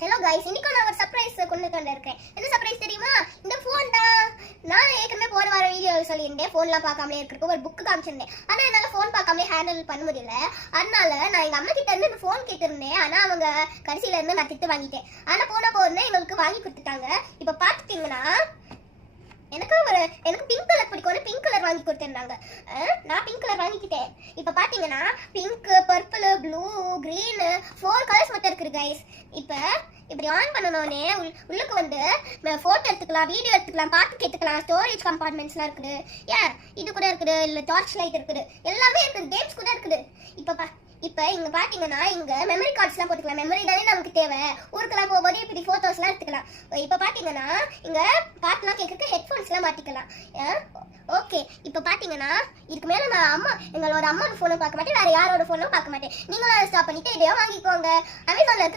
Hello guys, இன்னைக்கு நான் ஒரு சர்ப்ரைஸ் கொண்டு இருக்கேன். என்ன சர்ப்ரைஸ் தெரியுமா? இந்த ஃபோன் தான். நான் ஏற்கனவே போன வாரம் வீடியோ சொல்லியிருந்தேன், ஃபோன்லாம் பார்க்காமலே இருக்கிறதுக்கு ஒரு புக்கு காமிச்சிருந்தேன். ஆனால் என்னால் ஃபோன் பார்க்காமலே ஹேண்டில் பண்ண முடியல. அதனால நான் எங்கள் அம்மா கிட்ட இருந்து இந்த ஃபோன் கேட்டிருந்தேன். ஆனால் அவங்க கடைசியில இருந்து நான் திட்டு வாங்கிட்டேன். ஆனால் போன போது எங்களுக்கு வாங்கி கொடுத்துட்டாங்க. இப்போ பார்த்துட்டீங்கன்னா எனக்கு பிங்க் கலர் பிடிக்கும், பிங்க் கலர் வாங்கி கொடுத்துருந்தாங்க. நான் பிங்க் கலர் வாங்கிக்கிட்டேன். இப்போ பார்த்தீங்கன்னா pink, purple, blue, green 4 colours மட்டும் இருக்குது கைஸ். இப்போ இப்படி ஆன் பண்ணனோடனே உள்ளுக்கு வந்து ஃபோட்டோ எடுத்துக்கலாம், வீடியோ எடுத்துக்கலாம், பாட்டு கேட்டுக்கலாம், ஸ்டோரேஜ் கம்பார்ட்மெண்ட்ஸ்லாம் இருக்குது. ஏன் இது கூட இருக்குது, இல்லை டார்ச் லைட் இருக்குது, எல்லாமே இருக்குது, கேம்ஸ் கூட இருக்குது. இப்போ இங்கே பார்த்தீங்கன்னா இங்கே மெமரி கார்ட்ஸ்லாம் போட்டுக்கலாம். மெமரி தானே நமக்கு தேவை. ஊருக்கெல்லாம் போகும்போது இப்படி ஃபோட்டோஸ்லாம் எடுத்துக்கலாம். இப்போ பார்த்தீங்கன்னா இங்கே பாட்டுலாம் கேட்குறதுக்கு ஹெட்ஃபோன்ஸ்லாம் மாட்டிக்கலாம். ஓகே, இப்போ பார்த்தீங்கன்னா இதுக்கு மேலே நான் எங்களோட அம்மாவோட ஃபோனும் பார்க்க மாட்டேன், வேறு யாரோட ஃபோனும் பார்க்க மாட்டேன். நீங்களும் அதை ஸ்டாப் பண்ணிவிட்டு இதையோ வாங்கிக்கோங்க. அமேசானில் இருக்கிற